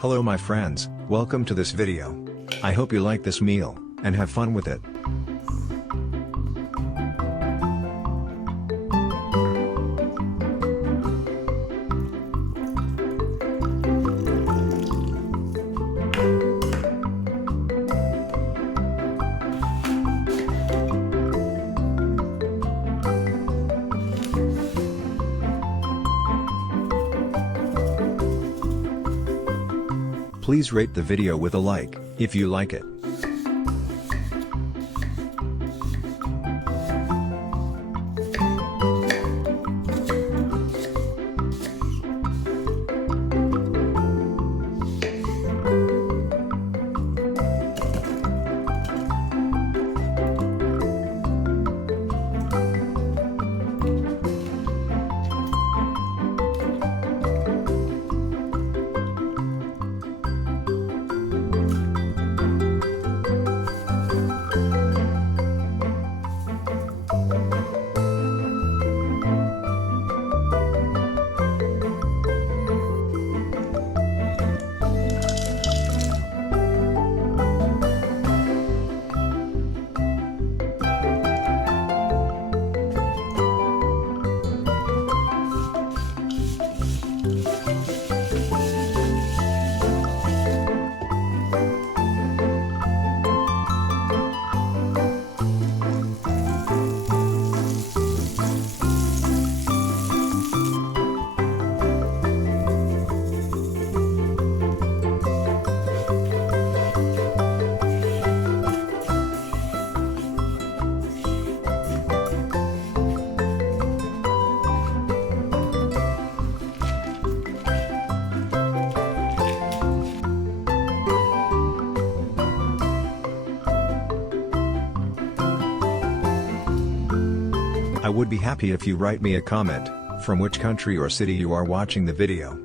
Hello my friends, welcome to this video. I hope you like this meal, and have fun with it. Please rate the video with a like, if you like it. I would be happy if you write me a comment, from which country or city you are watching the video.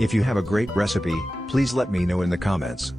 If you have a great recipe, please let me know in the comments.